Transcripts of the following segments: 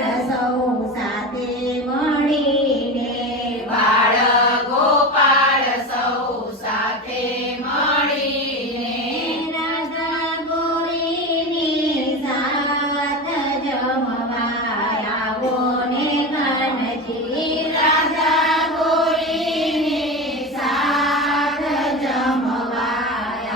ગોપાળ સૌ સાથે મળીને બાળ ગોપાળ સૌ સાથે મળીને રાધા ગોરીની સાથ જમવા આવો ને કાનજી રાધા ગોરીની સાથ જમવા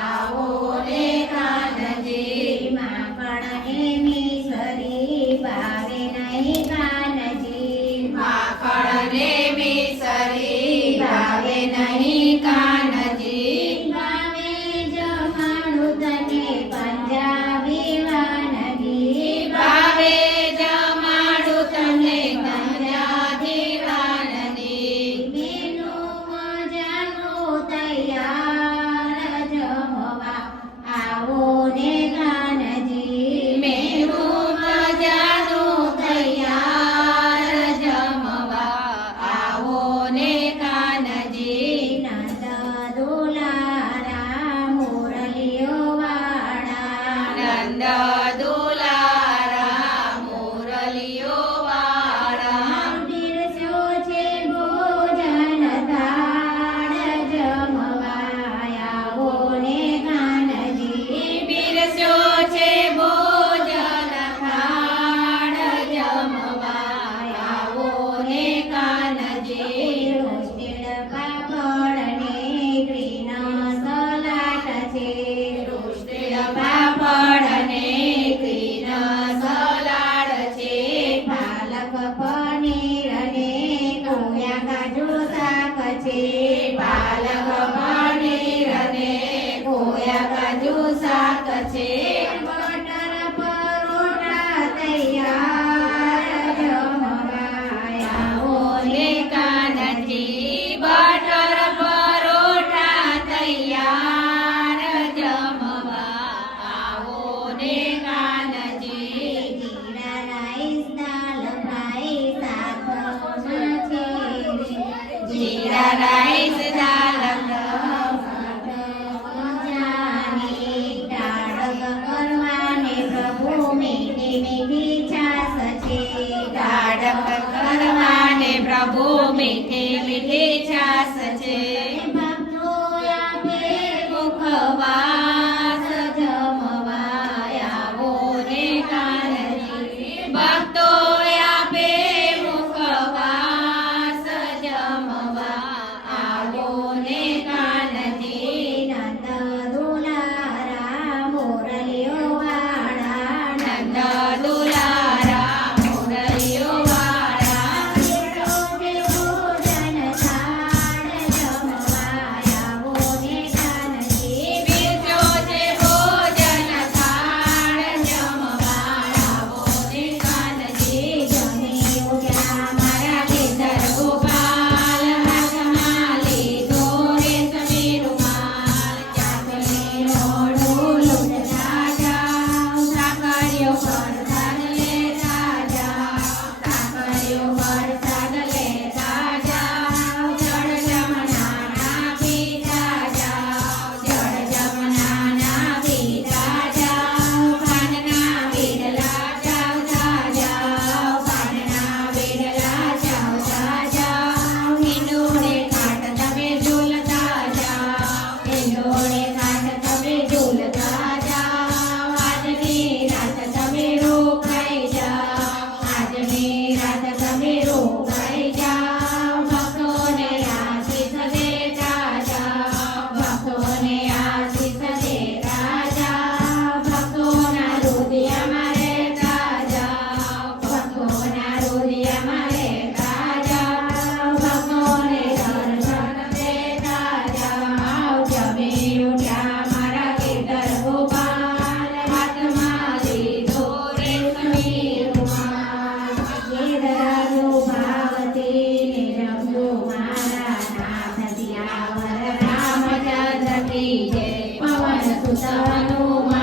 આવો ને કાનજી માખણ એની સરી ભાવે નહીં કાનજી માખણ ને મિસરી ભાવે નહીં કાનજી ભાવે જમાડું તને પંજાબી વાનગી ભાવે જમાડું તને પંજાબી વાનગી મેનું મજાનું તૈયાર જમવા આવો ને કાનજી મેનું મજાનું તૈયાર જમવા આવો ને કાનજી નંદ દુલારા મુરલીઓ વાળા નંદ દુલારા મુરલીઓ વાળા બિરસ્યો છે ભોજન થાળ જમવા આવો ને કાનજી બિરસ્યો છે ભોજન થાળ જમવા આવો ને કાનજી રોસ્ટેડ પાપડ ને ગ્રીન સલાડ છે રોસ્ટેડ પાપડ ને ગ્રીન સલાડ છે પાલક પનીર ને કોયા કાજુ શાક છે પાલક પનીર ને કોયા કાજુ શાક છે બટર પરોઠા તૈયાર જમવા આવો ને કાનજી બટર પરોઠા તૈયાર જમવા આવો ને કાનજી જીરા રાઈસ દાલ ફ્રાય શાકમાં છે જીરા રાઈસ દાલ મજાની ડાળક કરવાને પ્રભુ મીઠી મીઠી છાશ છે ગાઢક કરવાને પ્રભુ મીઠી મીઠી છાશ છે ભક્તો આપે મુખવાસ જમવા આવો ને કાનજી ભક્તો આપે મુખવાસ જમવા આવો ને કાનજી નંદ દુલારા મુરલીઓ વાળા નંદ દુલારા મુરલીઓ વાળા ભોજન થાળ જમવા આવો ને કાનજી બીજો છે ભોજન થાળ જમવા આવો ને કાનજી જમી ઉઠ્યા મારા ખેતર ગોપાલ હાથમાં લીધો રેશમી રૂમાલ ચાકલીનો લૂંટતા જાઓ સાકરીઓ વરસાદ લેતા જાઓ સાકરીઓ વરસાદ લેતા જાઓ જળ જમનાના પીતા જાઓ જળ જમનાના પીતા જાઓ પાનના વીડલા ચાવતા જાઓ પાનના વીડલા ચાવતા જાઓ હિંડોળે કાટ તમે ઝૂલતા જાઓ હિંડોળે કાટ તમે ઝૂલતા જાઓ આજની રાત તમે રોકાઈ જાઓ આજની રાત તમે રોકાઈ જાઓ ભક્તોને આશીષ દેતા જાઓ ભક્તોને આશીષ દેતા જાઓ ભક્તોના હૃદયમાં રહેતા જાઓ ભક્તોના હૃદયમાં રહેતા જાઓ ભક્તોને દર્શન દેતા જાઓ જમી ઉઠ્યા મારા ખેતર ગોપાલ હાથમાં લીધો રેશમી રૂમાલ કેદરાજો ભાવતી ને રમજો મારા નાથ દિયાવર રામચંદ્ર કી જય પવન સુત હનુમાન